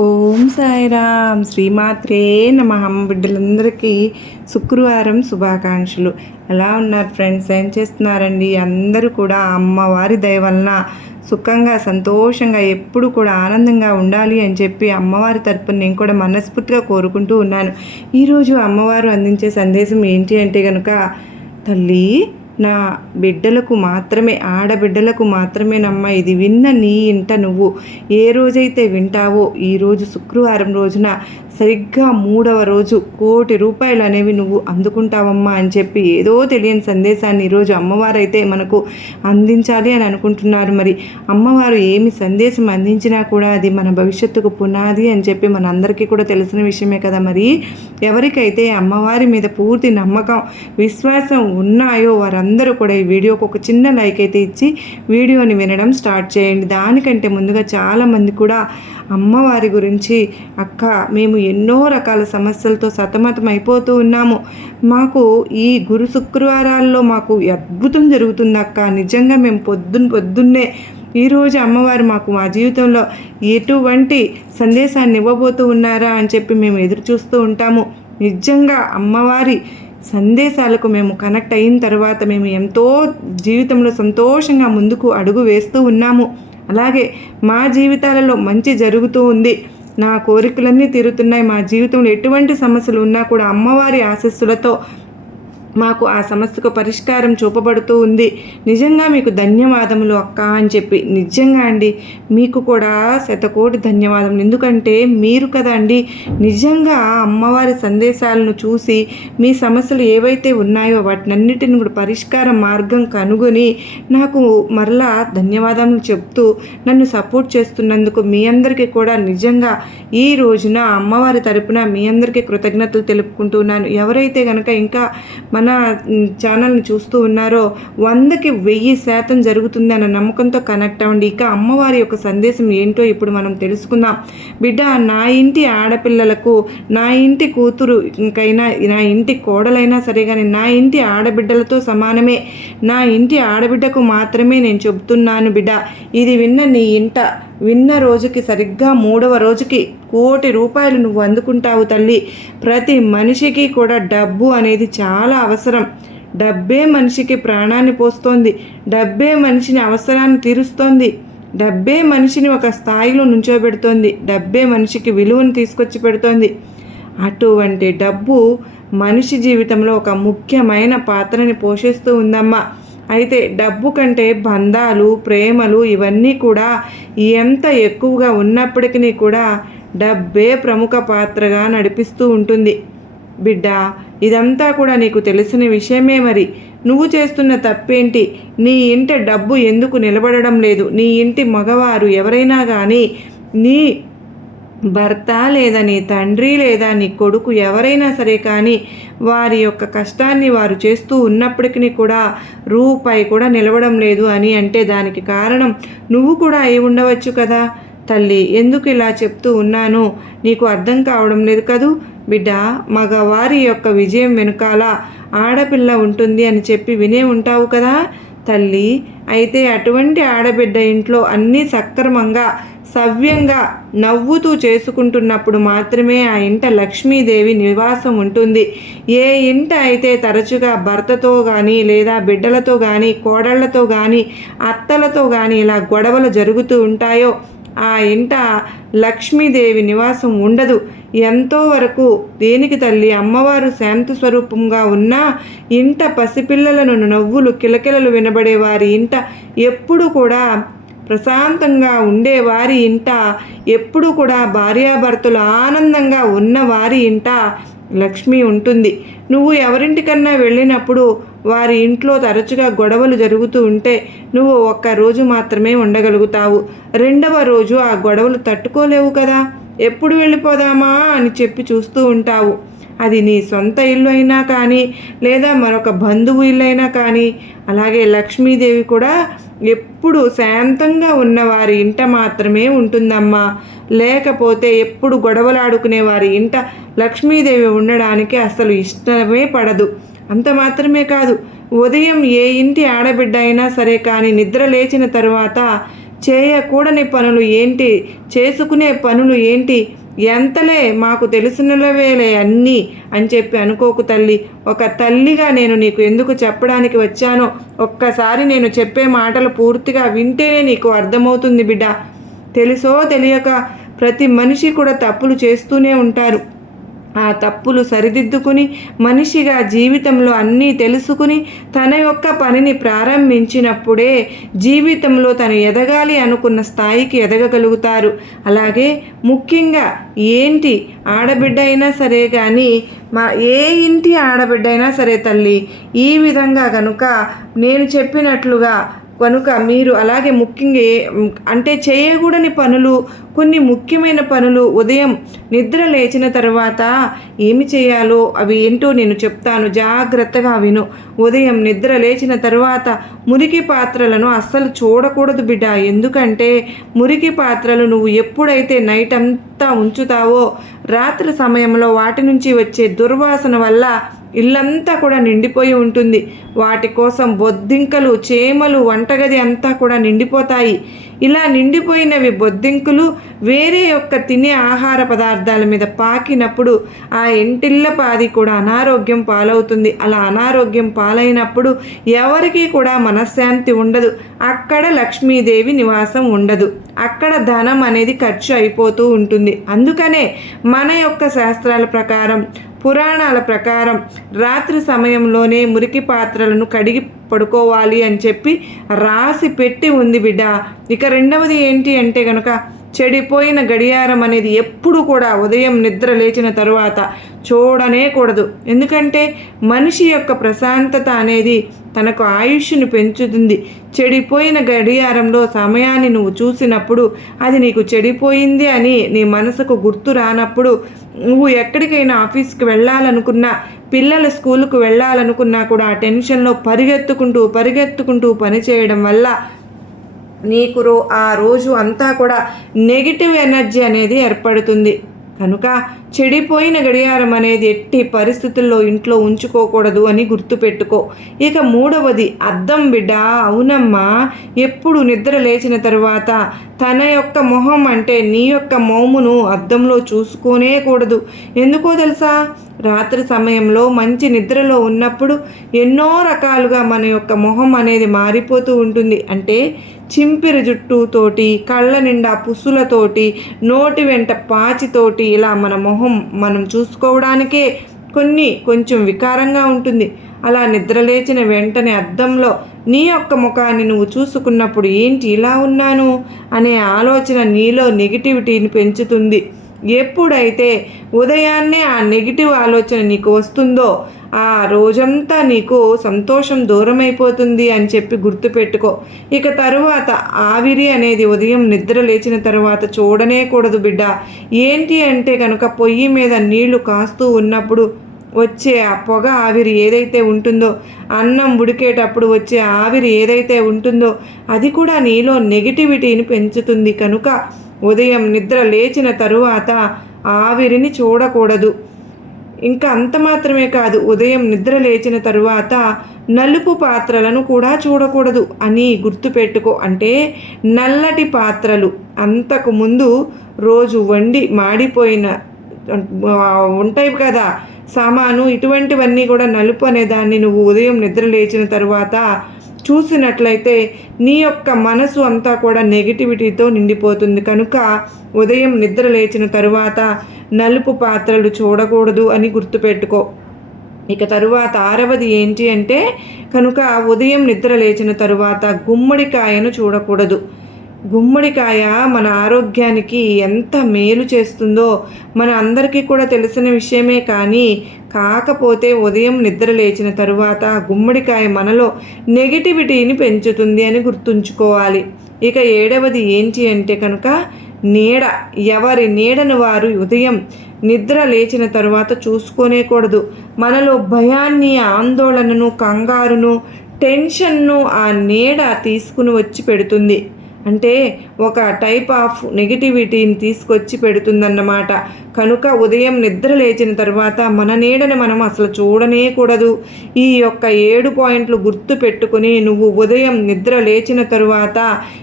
ఓం సాయిరామ్ శ్రీమాత్రే నమః. బిడ్డలందరికీ శుక్రవారం శుభాకాంక్షలు. ఎలా ఉన్నారు ఫ్రెండ్స్? ఏం చేస్తున్నారండి? అందరూ కూడా అమ్మవారి దయ వలన సుఖంగా సంతోషంగా ఎప్పుడు కూడా ఆనందంగా ఉండాలి అని చెప్పి అమ్మవారి తరపున నేను కూడా మనస్ఫూర్తిగా కోరుకుంటూ ఉన్నాను. ఈరోజు అమ్మవారు అందించే సందేశం ఏంటి అంటే కనుక, తల్లి నా బిడ్డలకు మాత్రమే, ఆడబిడ్డలకు మాత్రమేనమ్మా ఇది విన్న నీ ఇంట నువ్వు ఏ రోజైతే వింటావో ఈరోజు శుక్రవారం రోజున సరిగ్గా 3వ రోజు ₹1,00,00,000 అనేవి నువ్వు అందుకుంటావమ్మా అని చెప్పి ఏదో తెలియని సందేశాన్ని ఈరోజు అమ్మవారు అయితే మనకు అందించాలి అని అనుకుంటున్నారు. మరి అమ్మవారు ఏమి సందేశం అందించినా కూడా అది మన భవిష్యత్తుకు పునాది అని చెప్పి మనందరికీ కూడా తెలిసిన విషయమే కదా. మరి ఎవరికైతే అమ్మవారి మీద పూర్తి నమ్మకం విశ్వాసం ఉన్నాయో వారందరూ కూడా ఈ వీడియోకి ఒక చిన్న లైక్ అయితే ఇచ్చి వీడియోని వినడం స్టార్ట్ చేయండి. దానికంటే ముందుగా చాలామంది కూడా అమ్మవారి గురించి, అక్క మేము ఎన్నో రకాల సమస్యలతో సతమతం అయిపోతూ ఉన్నాము, మాకు ఈ గురు శుక్రవారాల్లో మాకు అద్భుతం జరుగుతుంది అక్క, నిజంగా మేము పొద్దున్నే ఈరోజు అమ్మవారు మాకు మా జీవితంలో ఎటువంటి సందేశాన్ని ఇవ్వబోతూ ఉన్నారా అని చెప్పి మేము ఎదురు చూస్తూ ఉంటాము. నిజంగా అమ్మవారి సందేశాలకు మేము కనెక్ట్ అయిన తర్వాత మేము ఎంతో జీవితంలో సంతోషంగా ముందుకు అడుగు వేస్తూ ఉన్నాము. అలాగే మా జీవితాలలో మంచి జరుగుతూ ఉంది, నా కోరికలన్నీ తీరుతున్నాయి, మా జీవితంలో ఎటువంటి సమస్యలు ఉన్నా కూడా అమ్మవారి ఆశీస్సులతో మాకు ఆ సమస్యకు పరిష్కారం చూపబడుతూ ఉంది, నిజంగా మీకు ధన్యవాదములు అక్క అని చెప్పి. నిజంగా అండి మీకు కూడా శతకోటి ధన్యవాదములు. ఎందుకంటే మీరు కదా అండి నిజంగా అమ్మవారి సందేశాలను చూసి మీ సమస్యలు ఏవైతే ఉన్నాయో వాటినన్నిటిని కూడా పరిష్కార మార్గం కనుగొని నాకు మరలా ధన్యవాదములు చెప్తూ నన్ను సపోర్ట్ చేస్తున్నందుకు మీ అందరికీ కూడా నిజంగా ఈ రోజున అమ్మవారి తరపున మీ అందరికీ కృతజ్ఞతలు తెలుపుకుంటున్నాను. ఎవరైతే కనుక ఇంకా మన ఛానల్ని చూస్తూ ఉన్నారో 100కి 1000% జరుగుతుంది అన్న నమ్మకంతో కనెక్ట్ అవ్వండి. ఇక అమ్మవారి యొక్క సందేశం ఏంటో ఇప్పుడు మనం తెలుసుకుందాం. బిడ్డ, నా ఇంటి ఆడపిల్లలకు, నా ఇంటి కూతురు ఇంకైనా, నా ఇంటి కోడలైనా సరే కానీ నా ఇంటి ఆడబిడ్డలతో సమానమే, నా ఇంటి ఆడబిడ్డకు మాత్రమే నేను చెబుతున్నాను బిడ్డ. ఇది విన్న నీ ఇంట విన్న రోజుకి సరిగ్గా 3వ రోజుకి ₹1,00,00,000 నువ్వు అందుకుంటావు తల్లి. ప్రతి మనిషికి కూడా డబ్బు అనేది చాలా అవసరం. డబ్బే మనిషికి ప్రాణాన్ని పోస్తోంది, డబ్బే మనిషిని అవసరాన్ని తీరుస్తోంది, డబ్బే మనిషిని ఒక స్థాయిలో నుంచోబెడుతోంది, డబ్బే మనిషికి విలువను తీసుకొచ్చి పెడుతోంది. అటువంటి డబ్బు మనిషి జీవితంలో ఒక ముఖ్యమైన పాత్రని పోషిస్తూ ఉందమ్మా. అయితే డబ్బు కంటే బంధాలు, ప్రేమలు ఇవన్నీ కూడా ఎంత ఎక్కువగా ఉన్నప్పటికీ కూడా డబ్బే ప్రముఖ పాత్రగా నడిపిస్తూ ఉంటుంది. బిడ్డ, ఇదంతా కూడా నీకు తెలిసిన విషయమే. మరి నువ్వు చేస్తున్న తప్పేంటి? నీ ఇంట డబ్బు ఎందుకు నిలబడడం లేదు? నీ ఇంటి మగవారు ఎవరైనా కానీ, నీ భర్త లేదా నీ తండ్రి లేదా నీ కొడుకు ఎవరైనా సరే కానీ వారి యొక్క కష్టాన్ని వారు చేస్తూ ఉన్నప్పటికీ కూడా రూపాయి కూడా నిలవడం లేదు అని అంటే దానికి కారణం నువ్వు కూడా అయి ఉండవచ్చు కదా తల్లి. ఎందుకు ఇలా చెప్తూ ఉన్నాను నీకు అర్థం కావడం లేదు కదూ బిడ్డ. మగవారి యొక్క విజయం వెనుకాల ఆడపిల్ల ఉంటుంది అని చెప్పి వినే ఉంటావు కదా తల్లి. అయితే అటువంటి ఆడబిడ్డ ఇంట్లో అన్నీ సక్రమంగా సవ్యంగా నవ్వుతూ చేసుకుంటున్నప్పుడు మాత్రమే ఆ ఇంట లక్ష్మీదేవి నివాసం ఉంటుంది. ఏ ఇంట అయితే తరచుగా భర్తతో కానీ లేదా బిడ్డలతో కానీ కోడళ్లతో కానీ అత్తలతో కానీ ఇలా గొడవలు జరుగుతూ ఉంటాయో ఆ ఇంట లక్ష్మీదేవి నివాసం ఉండదు. ఎంతో వరకు దేనికి తల్లి అమ్మవారు శాంతి స్వరూపంగా ఉన్న ఇంట పసిపిల్లలను నవ్వులు కిలకిలలు వినబడే వారి ఇంట ఎప్పుడు కూడా ప్రశాంతంగా ఉండేవారి ఇంట, ఎప్పుడు కూడా భార్యాభర్తలు ఆనందంగా ఉన్నవారి ఇంట లక్ష్మి ఉంటుంది. నువ్వు ఎవరింటికన్నా వెళ్ళినప్పుడు వారి ఇంట్లో తరచుగా గొడవలు జరుగుతూ ఉంటే నువ్వు 1 రోజు మాత్రమే ఉండగలుగుతావు. 2వ రోజు ఆ గొడవలు తట్టుకోలేవు కదా. ఎప్పుడు వెళ్ళిపోదామా అని చెప్పి చూస్తూ ఉంటావు. అది నీ సొంత ఇల్లు అయినా కానీ లేదా మరొక బంధువు ఇల్లు అయినా కానీ. అలాగే లక్ష్మీదేవి కూడా ఎప్పుడు శాంతంగా ఉన్న వారి ఇంట మాత్రమే ఉంటుందమ్మా. లేకపోతే ఎప్పుడు గొడవలాడుకునే వారి ఇంట లక్ష్మీదేవి ఉండడానికి అసలు ఇష్టమే పడదు. అంత మాత్రమే కాదు, ఉదయం ఏ ఇంటి ఆడబిడ్డ అయినా సరే కానీ నిద్ర లేచిన తరువాత చేయకూడని పనులు ఏంటి, చేసుకునే పనులు ఏంటి, ఎంతలే మాకు తెలిసినవేలే అన్నీ అని చెప్పి అనుకోకు తల్లి. ఒక తల్లిగా నేను నీకు ఎందుకు చెప్పడానికి వచ్చానో ఒక్కసారి నేను చెప్పే మాటలు పూర్తిగా వింటేనే నీకు అర్థమవుతుంది బిడ్డ. తెలుసో తెలియక ప్రతి మనిషి కూడా తప్పులు చేస్తూనే ఉంటారు. ఆ తప్పులు సరిదిద్దుకుని మనిషిగా జీవితంలో అన్నీ తెలుసుకుని తన యొక్క పనిని ప్రారంభించినప్పుడే జీవితంలో తను ఎదగాలి అనుకున్న స్థాయికి ఎదగగలుగుతారు. అలాగే ముఖ్యంగా ఏంటి ఆడబిడ్డ అయినా సరే కానీ ఏ ఇంటి ఆడబిడ్డ అయినా సరే తల్లి, ఈ విధంగా కనుక నేను చెప్పినట్లుగా కనుక మీరు అలాగే ముఖ్యంగా అంటే చేయకూడని పనులు, కొన్ని ముఖ్యమైన పనులు ఉదయం నిద్ర లేచిన తర్వాత ఏమి చేయాలో అవి ఏంటో నేను చెప్తాను, జాగ్రత్తగా విను. ఉదయం నిద్ర లేచిన తర్వాత మురికి పాత్రలను అస్సలు చూడకూడదు బిడ్డ. ఎందుకంటే మురికి పాత్రలు నువ్వు ఎప్పుడైతే నైట్ అంతా ఉంచుతావో రాత్రి సమయంలో వాటి నుంచి వచ్చే దుర్వాసన వల్ల ఇల్లంతా కూడా నిండిపోయి ఉంటుంది. వాటి కోసం బొద్దింకలు, చేమలు, వంటగది అంతా కూడా నిండిపోతాయి. ఇలా నిండిపోయినవి బొద్దింకులు వేరే యొక్క తినే ఆహార పదార్థాల మీద పాకినప్పుడు ఆ ఇంటిల్లపాది కూడా అనారోగ్యం పాలవుతుంది. అలా అనారోగ్యం పాలైనప్పుడు ఎవరికీ కూడా మనశ్శాంతి ఉండదు. అక్కడ లక్ష్మీదేవి నివాసం ఉండదు. అక్కడ ధనం అనేది ఖర్చు అయిపోతూ ఉంటుంది. అందుకనే మన యొక్క శాస్త్రాల ప్రకారం, పురాణాల ప్రకారం రాత్రి సమయంలోనే మురికి పాత్రలను కడిగి పడుకోవాలి అని చెప్పి రాసి పెట్టి ఉంది బిడ్డ. ఇక రెండవది ఏంటి అంటే కనుక చెడిపోయిన గడియారం అనేది ఎప్పుడు కూడా ఉదయం నిద్ర లేచిన తరువాత చూడనే కూడదు. ఎందుకంటే మనిషి యొక్క ప్రశాంతత అనేది తనకు ఆయుష్ను పెంచుతుంది. చెడిపోయిన గడియారంలో సమయాన్ని నువ్వు చూసినప్పుడు అది నీకు చెడిపోయింది అని నీ మనసుకు గుర్తు రానప్పుడు నువ్వు ఎక్కడికైనా ఆఫీస్కి వెళ్ళాలనుకున్నా, పిల్లల స్కూలుకు వెళ్ళాలనుకున్నా కూడా ఆ టెన్షన్లో పరిగెత్తుకుంటూ పని చేయడం వల్ల నీకు ఆ రోజు అంతా కూడా నెగిటివ్ ఎనర్జీ అనేది ఏర్పడుతుంది. కనుక చెడిపోయిన గడియారం అనేది ఎట్టి పరిస్థితుల్లో ఇంట్లో ఉంచుకోకూడదు అని గుర్తుపెట్టుకో. ఇక మూడవది అద్దం బిడ్డ. అవునమ్మా, ఎప్పుడు నిద్ర లేచిన తర్వాత తన యొక్క మొహం అంటే నీ యొక్క మోమును అద్దంలో చూసుకోనే కూడదు. ఎందుకో తెలుసా? రాత్రి సమయంలో మంచి నిద్రలో ఉన్నప్పుడు ఎన్నో రకాలుగా మన యొక్క మొహం అనేది మారిపోతూ ఉంటుంది. అంటే చింపిరి జుట్టుతోటి, కళ్ళ నిండా పుసులతోటి, నోటి వెంట పాచితోటి ఇలా మన మొహం మనం చూసుకోవడానికే కొంచెం వికారంగా ఉంటుంది. అలా నిద్రలేచిన వెంటనే అద్దంలో నీ యొక్క ముఖాన్ని నువ్వు చూసుకున్నప్పుడు ఏంటి ఇలా ఉన్నాను అనే ఆలోచన నీలో నెగిటివిటీని పెంచుతుంది. ఎప్పుడైతే ఉదయాన్నే ఆ నెగిటివ్ ఆలోచన నీకు వస్తుందో ఆ రోజంతా నీకు సంతోషం దూరమైపోతుంది అని చెప్పి గుర్తుపెట్టుకో. ఇక తరువాత ఆవిరి అనేది ఉదయం నిద్ర లేచిన తర్వాత చూడనే కూడదు బిడ్డ. ఏంటి అంటే కనుక పొయ్యి మీద నీళ్లు కాస్తూ ఉన్నప్పుడు వచ్చే ఆ పొగ ఆవిరి ఏదైతే ఉంటుందో, అన్నం ఉడికేటప్పుడు వచ్చే ఆవిరి ఏదైతే ఉంటుందో అది కూడా నీలో నెగిటివిటీని పెంచుతుంది. కనుక ఉదయం నిద్ర లేచిన తరువాత ఆవిరిని చూడకూడదు. ఇంకా అంత మాత్రమే కాదు, ఉదయం నిద్ర లేచిన తరువాత నలుపు పాత్రలను కూడా చూడకూడదు అని గుర్తుపెట్టుకో. అంటే నల్లటి పాత్రలు అంతకు ముందు రోజు వండి మాడిపోయిన ఉంటాయి కదా సామాను, ఇటువంటివన్నీ కూడా నలుపు అనే దాన్ని నువ్వు ఉదయం నిద్ర లేచిన తరువాత చూసినట్లయితే నీ యొక్క మనసు అంతా కూడా నెగిటివిటీతో నిండిపోతుంది. కనుక ఉదయం నిద్ర లేచిన తరువాత నలుపు పాత్రలు చూడకూడదు అని గుర్తుపెట్టుకో. ఇక తరువాత ఆరవది ఏంటి అంటే కనుక ఉదయం నిద్ర లేచిన తరువాత గుమ్మడికాయను చూడకూడదు. గుమ్మడికాయ మన ఆరోగ్యానికి ఎంత మేలు చేస్తుందో మన అందరికీ కూడా తెలిసిన విషయమే. కానీ కాకపోతే ఉదయం నిద్ర లేచిన తరువాత గుమ్మడికాయ మనలో నెగిటివిటీని పెంచుతుంది అని గుర్తుంచుకోవాలి. ఇక ఏడవది ఏంటి అంటే కనుక నీడ. ఎవరి నీడను వారు ఉదయం నిద్ర లేచిన తరువాత చూసుకోనేకూడదు. మనలో భయాన్ని, ఆందోళనను, కంగారును, టెన్షన్ను ఆ నీడ తీసుకుని వచ్చి పెడుతుంది. అంటే ఒక టైప్ ఆఫ్ నెగిటివిటీని తీసుకొచ్చి పెడుతుందన్నమాట. కనుక ఉదయం నిద్ర లేచిన తర్వాత మన నీడని మనం అసలు చూడనేకూడదు. ఈ యొక్క 7 పాయింట్లు గుర్తు పెట్టుకుని నువ్వు ఉదయం నిద్ర లేచిన తరువాత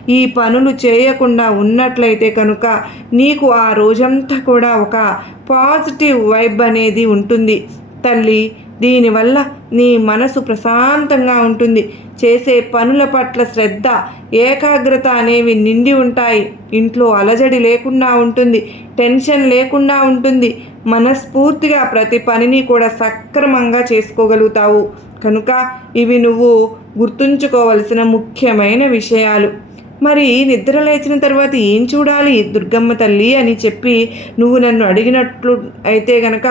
ఈ పనులు చేయకుండా ఉన్నట్లయితే కనుక నీకు ఆ రోజంతా కూడా ఒక పాజిటివ్ వైబ్ అనేది ఉంటుంది తల్లి. దీనివల్ల నీ మనసు ప్రశాంతంగా ఉంటుంది. చేసే పనుల పట్ల శ్రద్ధ, ఏకాగ్రత అనేవి నిండి ఉంటాయి. ఇంట్లో అలజడి లేకుండా ఉంటుంది, టెన్షన్ లేకుండా ఉంటుంది. మనస్ఫూర్తిగా ప్రతి పనిని కూడా సక్రమంగా చేసుకోగలుగుతావు. కనుక ఇవి నువ్వు గుర్తుంచుకోవలసిన ముఖ్యమైన విషయాలు. మరి నిద్ర లేచిన తర్వాత ఏం చూడాలి దుర్గమ్మ తల్లి అని చెప్పి నువ్వు నన్ను అడిగినట్లు అయితే గనక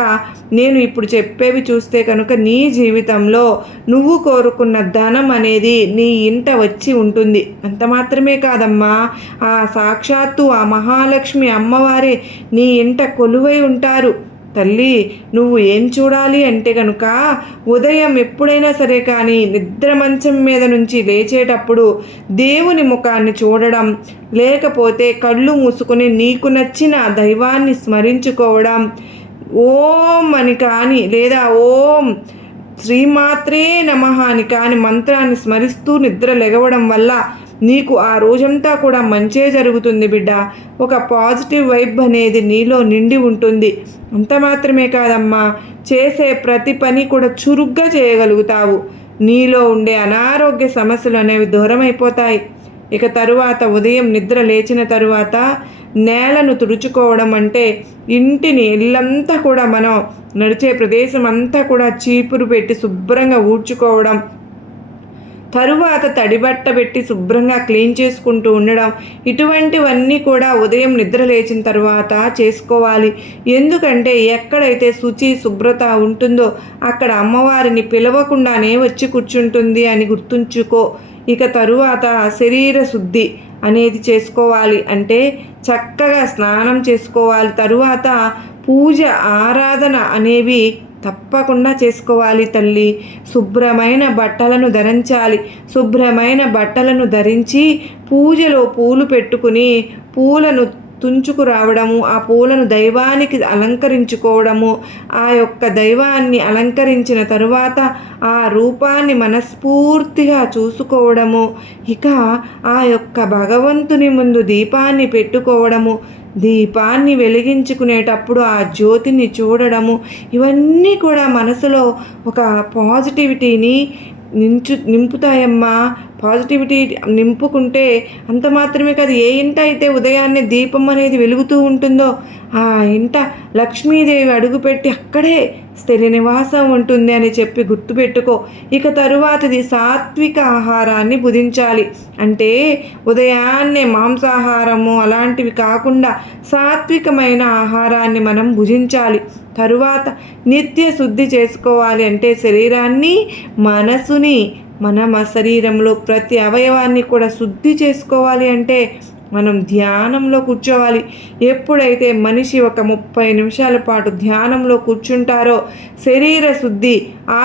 నేను ఇప్పుడు చెప్పేవి చూస్తే కనుక నీ జీవితంలో నువ్వు కోరుకున్న ధనం అనేది నీ ఇంట వచ్చి ఉంటుంది. అంత మాత్రమే కాదమ్మా, ఆ సాక్షాత్తు ఆ మహాలక్ష్మి అమ్మవారే నీ ఇంట కొలువై ఉంటారు. తల్లి, నువ్వు ఏం చూడాలి అంటే కనుక ఉదయం ఎప్పుడైనా సరే కానీ నిద్ర మంచం మీద నుంచి లేచేటప్పుడు దేవుని ముఖాన్ని చూడడం, లేకపోతే కళ్ళు మూసుకొని నీకు నచ్చిన దైవాన్ని స్మరించుకోవడం, ఓం అని కానీ లేదా ఓం శ్రీమాత్రే నమః అని కానీ మంత్రాన్ని స్మరిస్తూ నిద్ర లెగవడం వల్ల నీకు ఆ రోజంతా కూడా మంచే జరుగుతుంది బిడ్డ. ఒక పాజిటివ్ వైబ్ అనేది నీలో నిండి ఉంటుంది. అంత మాత్రమే కాదమ్మా, చేసే ప్రతి పని కూడా చురుగ్గా చేయగలుగుతావు. నీలో ఉండే అనారోగ్య సమస్యలు అనేవి దూరం అయిపోతాయి. ఇక తరువాత ఉదయం నిద్ర లేచిన తరువాత నేలను తుడుచుకోవడం అంటే ఇల్లంతా కూడా మనం నడిచే ప్రదేశం అంతా కూడా చీపురు పెట్టి శుభ్రంగా ఊడ్చుకోవడం, తరువాత తడిబట్ట పెట్టి శుభ్రంగా క్లీన్ చేసుకుంటూ ఉండడం, ఇటువంటివన్నీ కూడా ఉదయం నిద్ర లేచిన తర్వాత చేసుకోవాలి. ఎందుకంటే ఎక్కడైతే శుచి శుభ్రత ఉంటుందో అక్కడ అమ్మవారిని పిలవకుండానే వచ్చి కూర్చుంటుంది అని గుర్తుంచుకో. ఇక తరువాత శరీర శుద్ధి అనేది చేసుకోవాలి. అంటే చక్కగా స్నానం చేసుకోవాలి. తరువాత పూజ ఆరాధన అనేవి తప్పకుండా చేసుకోవాలి తల్లి. శుభ్రమైన బట్టలను ధరించాలి. శుభ్రమైన బట్టలను ధరించి పూజలో పూలు పెట్టుకుని పూలను తుంచుకు రావడము, ఆ పూలను దైవానికి అలంకరించుకోవడము, ఆ యొక్క దైవాన్ని అలంకరించిన తరువాత ఆ రూపాన్ని మనస్ఫూర్తిగా చూసుకోవడము, ఇక ఆ యొక్క భగవంతుని ముందు దీపాన్ని పెట్టుకోవడము, దీపాన్ని వెలిగించుకునేటప్పుడు ఆ జ్యోతిని చూడడము, ఇవన్నీ కూడా మనసులో ఒక పాజిటివిటీని నింపుతాయమ్మా. పాజిటివిటీ నింపుకుంటే అంత మాత్రమే కాదు, ఏ ఇంట అయితే ఉదయాన్నే దీపం అనేది వెలుగుతూ ఉంటుందో ఆ ఇంట లక్ష్మీదేవి అడుగుపెట్టి అక్కడే స్థిర నివాసం ఉంటుంది అని చెప్పి గుర్తుపెట్టుకో. ఇక తరువాతది సాత్విక ఆహారాన్ని భుజించాలి. అంటే ఉదయాన్నే మాంసాహారము అలాంటివి కాకుండా సాత్వికమైన ఆహారాన్ని మనం భుజించాలి. తరువాత నిత్య శుద్ధి చేసుకోవాలి. అంటే శరీరాన్ని, మనసుని, మన శరీరంలో ప్రతి అవయవాన్ని కూడా శుద్ధి చేసుకోవాలి. అంటే మనం ధ్యానంలో కూర్చోవాలి. ఎప్పుడైతే మనిషి ఒక 30 నిమిషాల పాటు ధ్యానంలో కూర్చుంటారో శరీర శుద్ధి,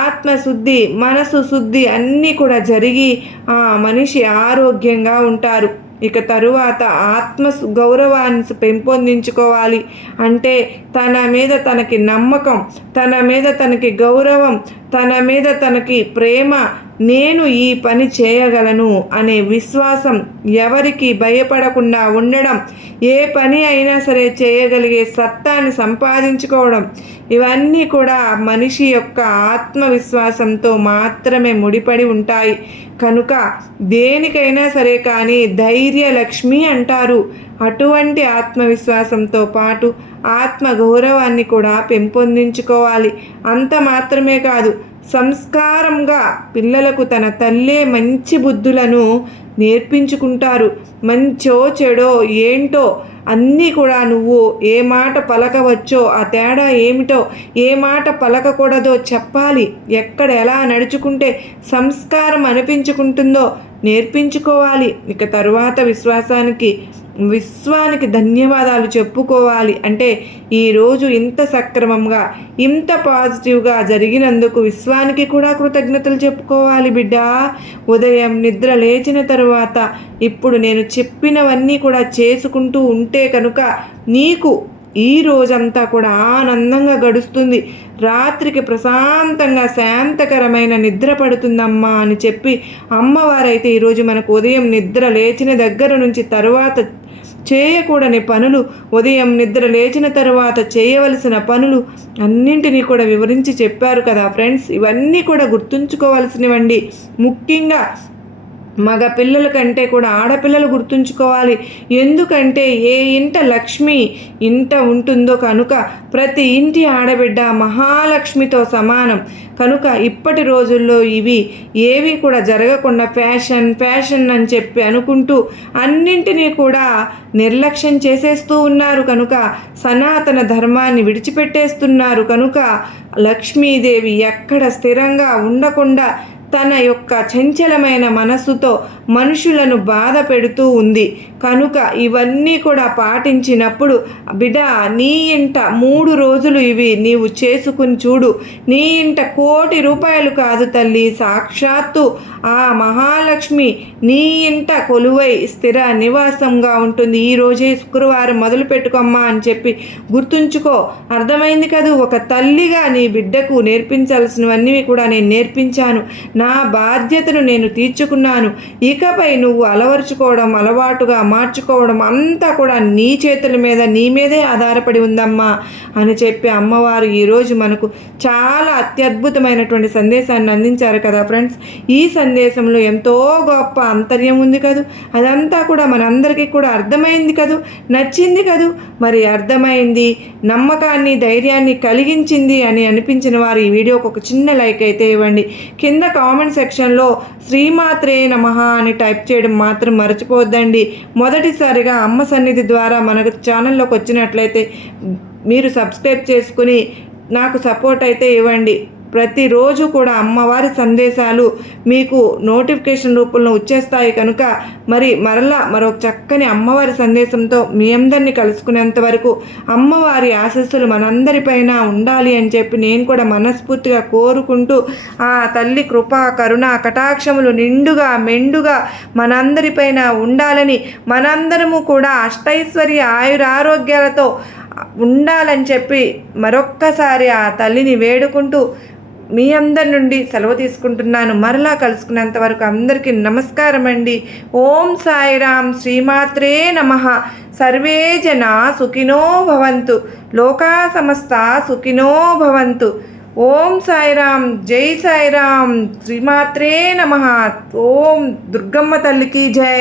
ఆత్మశుద్ధి, మనసు శుద్ధి అన్నీ కూడా జరిగి ఆ మనిషి ఆరోగ్యంగా ఉంటారు. ఇక తరువాత ఆత్మ గౌరవాన్ని పెంపొందించుకోవాలి. అంటే తన మీద తనకి నమ్మకం, తన మీద తనకి గౌరవం, తన మీద తనకి ప్రేమ, నేను ఈ పని చేయగలను అనే విశ్వాసం, ఎవరికి భయపడకుండా ఉండడం, ఏ పని అయినా సరే చేయగలిగే సత్తాన్ని సంపాదించుకోవడం, ఇవన్నీ కూడా మనిషి యొక్క ఆత్మవిశ్వాసంతో మాత్రమే ముడిపడి ఉంటాయి. కనుక దేనికైనా సరే కానీ ధైర్యలక్ష్మి అంటారు. అటువంటి ఆత్మవిశ్వాసంతో పాటు ఆత్మగౌరవాన్ని కూడా పెంపొందించుకోవాలి. అంత మాత్రమే కాదు, సంస్కారంగా పిల్లలకు తన తల్లే మంచి బుద్ధులను నేర్పించుకుంటారు. మంచో చెడో ఏంటో అన్నీ కూడా నువ్వు ఏ మాట పలకవచ్చో, ఆ తేడా ఏమిటో, ఏ మాట పలకకూడదో చెప్పాలి. ఎక్కడ ఎలా నడుచుకుంటే సంస్కారం అనిపించుకుంటుందో నేర్పించుకోవాలి. ఇక తరువాత విశ్వాసానికి విశ్వానికి ధన్యవాదాలు చెప్పుకోవాలి. అంటే ఈరోజు ఇంత సక్రమంగా ఇంత పాజిటివ్గా జరిగినందుకు విశ్వానికి కూడా కృతజ్ఞతలు చెప్పుకోవాలి బిడ్డ. ఉదయం నిద్ర లేచిన తరువాత ఇప్పుడు నేను చెప్పినవన్నీ కూడా చేసుకుంటూ ఉంటే కనుక నీకు ఈ రోజంతా కూడా ఆనందంగా గడుస్తుంది. రాత్రికి ప్రశాంతంగా శాంతకరమైన నిద్ర పడుతుందమ్మా అని చెప్పి అమ్మవారైతే ఈరోజు మనకు ఉదయం నిద్ర లేచిన దగ్గర నుంచి తరువాత చేయకూడని పనులు, ఉదయం నిద్ర లేచిన తర్వాత చేయవలసిన పనులు అన్నింటినీ కూడా వివరించి చెప్పారు కదా ఫ్రెండ్స్. ఇవన్నీ కూడా గుర్తుంచుకోవాల్సినవండి. ముఖ్యంగా మగ పిల్లల కంటే కూడా ఆడపిల్లలు గుర్తుంచుకోవాలి. ఎందుకంటే ఏ ఇంట లక్ష్మి ఇంట ఉంటుందో కనుక ప్రతి ఇంటి ఆడబిడ్డ మహాలక్ష్మితో సమానం. కనుక ఇప్పటి రోజుల్లో ఇవి ఏవి కూడా జరగకుండా ఫ్యాషన్ అని చెప్పి అనుకుంటూ అన్నింటినీ కూడా నిర్లక్ష్యం చేసేస్తూ ఉన్నారు. కనుక సనాతన ధర్మాన్ని విడిచిపెట్టేస్తున్నారు. కనుక లక్ష్మీదేవి ఎక్కడ స్థిరంగా ఉండకుండా తన యొక్క చంచలమైన మనస్సుతో మనుషులను బాధ పెడుతూ ఉంది. కనుక ఇవన్నీ కూడా పాటించినప్పుడు బిడ్డ నీ ఇంట 3 రోజులు ఇవి నీవు చేసుకుని చూడు. నీ ఇంట ₹1,00,00,000 కాదు తల్లి, సాక్షాత్తు ఆ మహాలక్ష్మి నీ ఇంట కొలువై స్థిర నివాసంగా ఉంటుంది. ఈరోజే శుక్రవారం మొదలు పెట్టుకోమ్మా అని చెప్పి గుర్తుంచుకో. అర్థమైంది కదూ. ఒక తల్లిగా నీ బిడ్డకు నేర్పించాల్సినవన్నీ కూడా నేను నేర్పించాను. నా బాధ్యతను నేను తీర్చుకున్నాను. ఇకపై నువ్వు అలవాటుగా మార్చుకోవడం అంతా కూడా నీ చేతుల మీద నీ మీదే ఆధారపడి ఉందమ్మా అని చెప్పి అమ్మవారు ఈరోజు మనకు చాలా అత్యద్భుతమైనటువంటి సందేశాన్ని అందించారు కదా ఫ్రెండ్స్. ఈ సందేశంలో ఎంతో గొప్ప అంతర్యం ఉంది కదూ. అదంతా కూడా మనందరికీ కూడా అర్థమైంది కదూ, నచ్చింది కదూ. మరి అర్థమైంది, నమ్మకాన్ని ధైర్యాన్ని కలిగించింది అని అనిపించిన వారు ఈ వీడియోకి ఒక చిన్న లైక్ అయితే ఇవ్వండి. కింద కామెంట్ సెక్షన్లో శ్రీమాత్రే నమః అని టైప్ చేయడం మాత్రం మర్చిపోవద్దండి. మొదటిసారిగా అమ్మ సన్నిధి ద్వారా మనకు ఛానల్లోకి వచ్చినట్లయితే మీరు సబ్స్క్రైబ్ చేసుకుని నాకు సపోర్ట్ అయితే ఇవ్వండి. ప్రతిరోజు కూడా అమ్మవారి సందేశాలు మీకు నోటిఫికేషన్ రూపంలో వచ్చేస్తాయి. కనుక మరొక చక్కని అమ్మవారి సందేశంతో మీ అందరినీ కలుసుకునేంత వరకు అమ్మవారి ఆశీస్సులు మనందరిపైన ఉండాలి అని చెప్పి నేను కూడా మనస్ఫూర్తిగా కోరుకుంటూ ఆ తల్లి కృపా కరుణ కటాక్షములు నిండుగా మెండుగా మనందరిపైన ఉండాలని, మనందరము కూడా అష్టైశ్వర్య ఆయురారోగ్యాలతో ఉండాలని చెప్పి మరొక్కసారి ఆ తల్లిని వేడుకుంటూ మీ అందరి నుండి సెలవు తీసుకుంటున్నాను. మరలా కలుసుకునేంత వరకు అందరికీ నమస్కారం అండి. ఓం సాయిరాం. శ్రీమాత్రే నమః. సర్వే జనా సుఖినో భవంతు. లోకా సమస్త సుఖినో భవంతు. ఓం సాయిరాం. జై సాయిరాం. శ్రీమాత్రే నమః. ఓం దుర్గమ్మ తల్లికి జై.